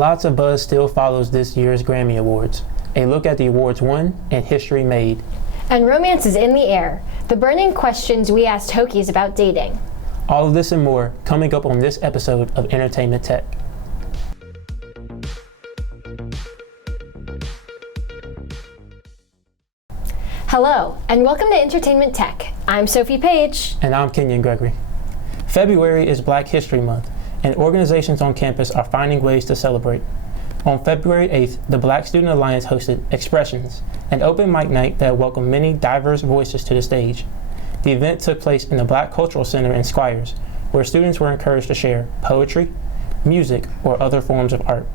Lots of buzz still follows this year's Grammy Awards. A look at the awards won and history made. And romance is in the air. The burning questions we asked Hokies about dating. All of this and more coming up on this episode of Entertainment Tech. Hello, and welcome to Entertainment Tech. I'm Sophie Page. And I'm Kenyon Gregory. February is Black History Month, and organizations on campus are finding ways to celebrate. On February 8th, the Black Student Alliance hosted Expressions, an open mic night that welcomed many diverse voices to the stage. The event took place in the Black Cultural Center in Squires, where students were encouraged to share poetry, music, or other forms of art.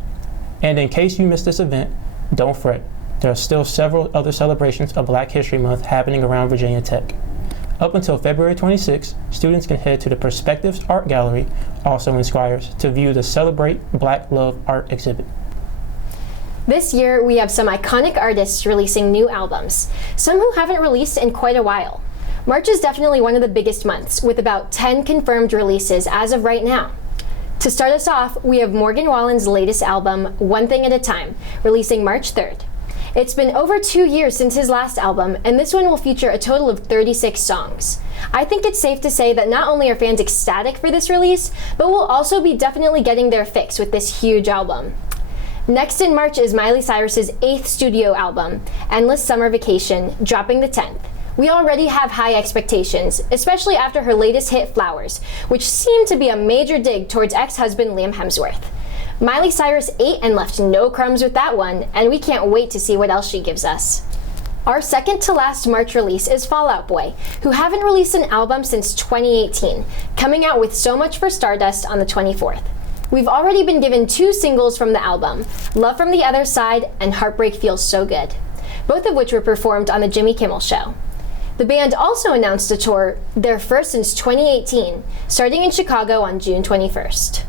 And in case you missed this event, don't fret. There are still several other celebrations of Black History Month happening around Virginia Tech. Up until February 26, students can head to the Perspectives Art Gallery, also in Squires, to view the Celebrate Black Love art exhibit. This year, we have some iconic artists releasing new albums, some who haven't released in quite a while. March is definitely one of the biggest months, with about 10 confirmed releases as of right now. To start us off, we have Morgan Wallen's latest album, One Thing at a Time, releasing March 3rd. It's been over 2 years since his last album, and this one will feature a total of 36 songs. I think it's safe to say that not only are fans ecstatic for this release, but will also be definitely getting their fix with this huge album. Next in March is Miley Cyrus's 8th studio album, Endless Summer Vacation, dropping the 10th. We already have high expectations, especially after her latest hit, Flowers, which seemed to be a major dig towards ex-husband Liam Hemsworth. Miley Cyrus ate and left no crumbs with that one, and we can't wait to see what else she gives us. Our second to last March release is Fall Out Boy, who haven't released an album since 2018, coming out with So Much for Stardust on the 24th. We've already been given 2 singles from the album, Love from the Other Side and Heartbreak Feels So Good, both of which were performed on the Jimmy Kimmel Show. The band also announced a tour, their first since 2018, starting in Chicago on June 21st.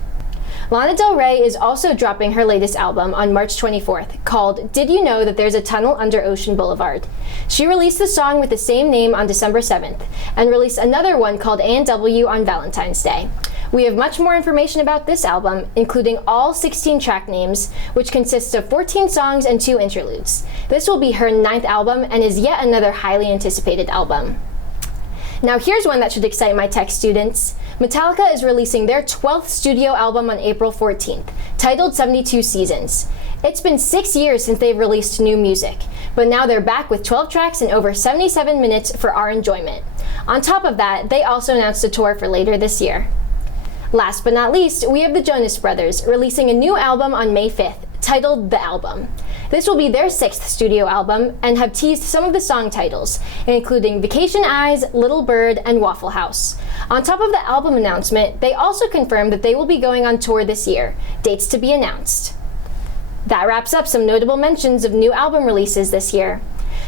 Lana Del Rey is also dropping her latest album on March 24th, called Did You Know That There's a Tunnel Under Ocean Boulevard? She released the song with the same name on December 7th, and released another one called A&W on Valentine's Day. We have much more information about this album, including all 16 track names, which consists of 14 songs and 2 interludes. This will be her 9th album and is yet another highly anticipated album. Now here's one that should excite my tech students. Metallica is releasing their 12th studio album on April 14th, titled 72 Seasons. It's been 6 years since they've released new music, but now they're back with 12 tracks and over 77 minutes for our enjoyment. On top of that, they also announced a tour for later this year. Last but not least, we have the Jonas Brothers releasing a new album on May 5th, titled The Album. This will be their 6th studio album and have teased some of the song titles, including Vacation Eyes, Little Bird, and Waffle House. On top of the album announcement, they also confirmed that they will be going on tour this year, dates to be announced. That wraps up some notable mentions of new album releases this year.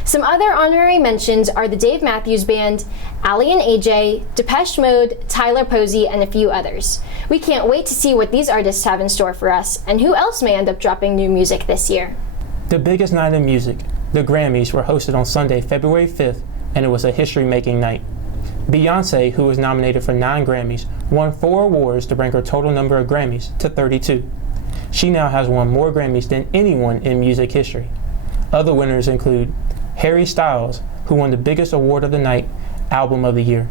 Some other honorary mentions are the Dave Matthews Band, Ali and AJ, Depeche Mode, Tyler Posey, and a few others. We can't wait to see what these artists have in store for us, and who else may end up dropping new music this year. The biggest night in music, the Grammys, were hosted on Sunday, February 5th, and it was a history-making night. Beyoncé, who was nominated for 9 Grammys, won 4 awards to bring her total number of Grammys to 32. She now has won more Grammys than anyone in music history. Other winners include Harry Styles, who won the biggest award of the night, Album of the Year.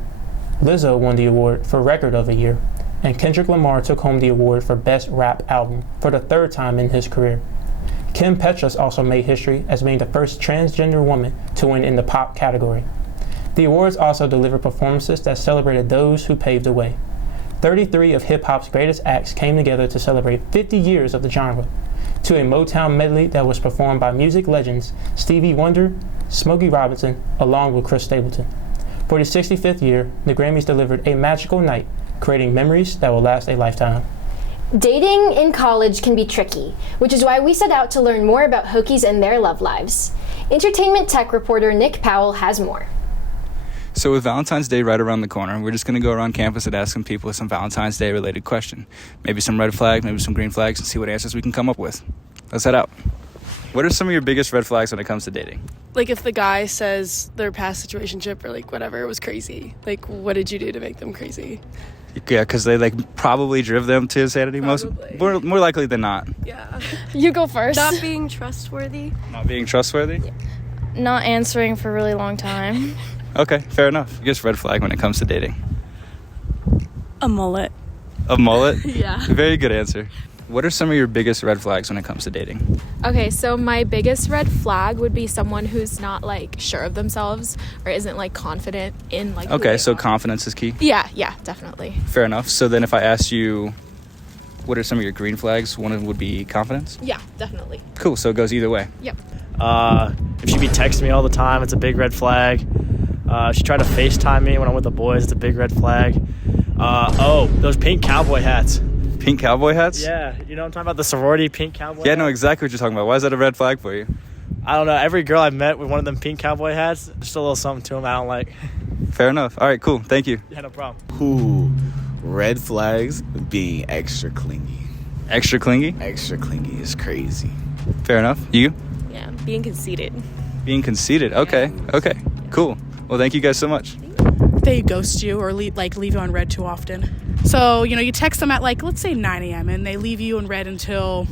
Lizzo won the award for Record of the Year, and Kendrick Lamar took home the award for Best Rap Album for the 3rd time in his career. Kim Petras also made history as being the first transgender woman to win in the pop category. The awards also delivered performances that celebrated those who paved the way. 33 of hip-hop's greatest acts came together to celebrate 50 years of the genre, to a Motown medley that was performed by music legends Stevie Wonder, Smokey Robinson, along with Chris Stapleton. For the 65th year, the Grammys delivered a magical night, creating memories that will last a lifetime. Dating in college can be tricky, which is why we set out to learn more about Hokies and their love lives. Entertainment tech reporter Nich Powell has more. So with Valentine's Day right around the corner, we're just going to go around campus and ask some people some Valentine's Day related question. Maybe some red flags, maybe some green flags, and see what answers we can come up with. Let's head out. What are some of your biggest red flags when it comes to dating? Like if the guy says their past situationship or like whatever was crazy, like what did you do to make them crazy? Yeah, because they like probably drove them to insanity. More likely than not. Yeah. You go first. Not being trustworthy. Not being trustworthy? Not answering for a really long time. Okay, fair enough. Biggest red flag when it comes to dating? A mullet. A mullet? Yeah. Very good answer. What are some of your biggest red flags when it comes to dating? Okay, so my biggest red flag would be someone who's not like sure of themselves or isn't like confident in like. Okay, so confidence is key. Yeah, definitely. Fair enough. So then if I asked you, what are some of your green flags? One of them would be confidence. Yeah, definitely. Cool, so it goes either way. Yep. If she be texting me all the time, it's a big red flag. If she tried to FaceTime me when I'm with the boys, it's a big red flag. Those pink cowboy hats. Pink cowboy hats? Yeah, you know what I'm talking about, the sorority pink cowboy Yeah, I hat? know exactly what you're talking about. Why is that a red flag for you? I don't know. Every girl I've met with one of them pink cowboy hats, just a little something to them I don't like. Fair enough. All right, cool. Thank you. Yeah, no problem. Ooh, red flags being extra clingy. Extra clingy? Extra clingy is crazy. Fair enough. You? Yeah, being conceited. Being conceited. Okay. Cool. Well, thank you guys so much. They ghost you or leave you on red too often. So, you text them at let's say 9 a.m. and they leave you on red until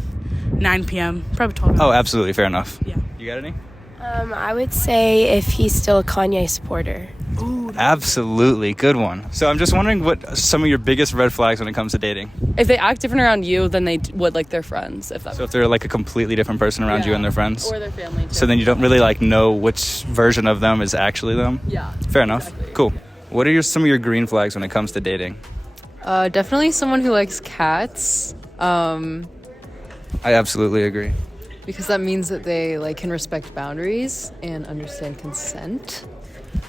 9 p.m. Probably 12 hours. Oh, absolutely. Fair enough. Yeah. You got any? I would say if he's still a Kanye supporter. Ooh, Absolutely. Good one. So I'm just wondering what some of your biggest red flags when it comes to dating. If they act different around you than they would like their friends, So if they're like a completely different person around you and their friends. or their family too. So then you don't really know which version of them is actually them. Yeah. Fair enough. Exactly. Cool. What are some of your green flags when it comes to dating? Definitely someone who likes cats. I absolutely agree. Because that means that they can respect boundaries and understand consent.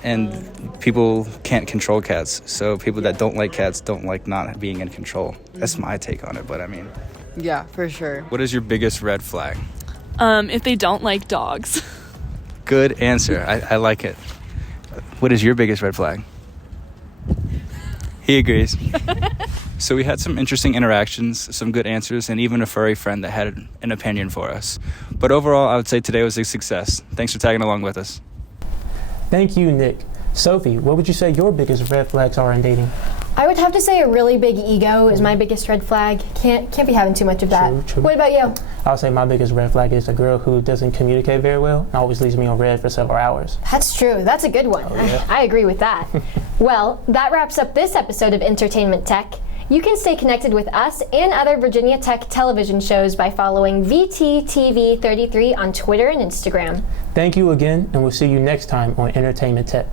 And people can't control cats. So people that don't like cats don't like not being in control. That's my take on it, but I mean. Yeah, for sure. What is your biggest red flag? If they don't like dogs. Good answer. I like it. What is your biggest red flag? He agrees. So we had some interesting interactions, some good answers, and even a furry friend that had an opinion for us. But overall, I would say today was a success. Thanks for tagging along with us. Thank you, Nick. Sophie, what would you say your biggest red flags are in dating? I would have to say a really big ego is my biggest red flag. Can't be having too much of that. True. What about you? I'll say my biggest red flag is a girl who doesn't communicate very well and always leaves me on red for several hours. That's true. That's a good one. Oh, yeah. I agree with that. Well, that wraps up this episode of Entertainment Tech. You can stay connected with us and other Virginia Tech television shows by following VTTV33 on Twitter and Instagram. Thank you again, and we'll see you next time on Entertainment Tech.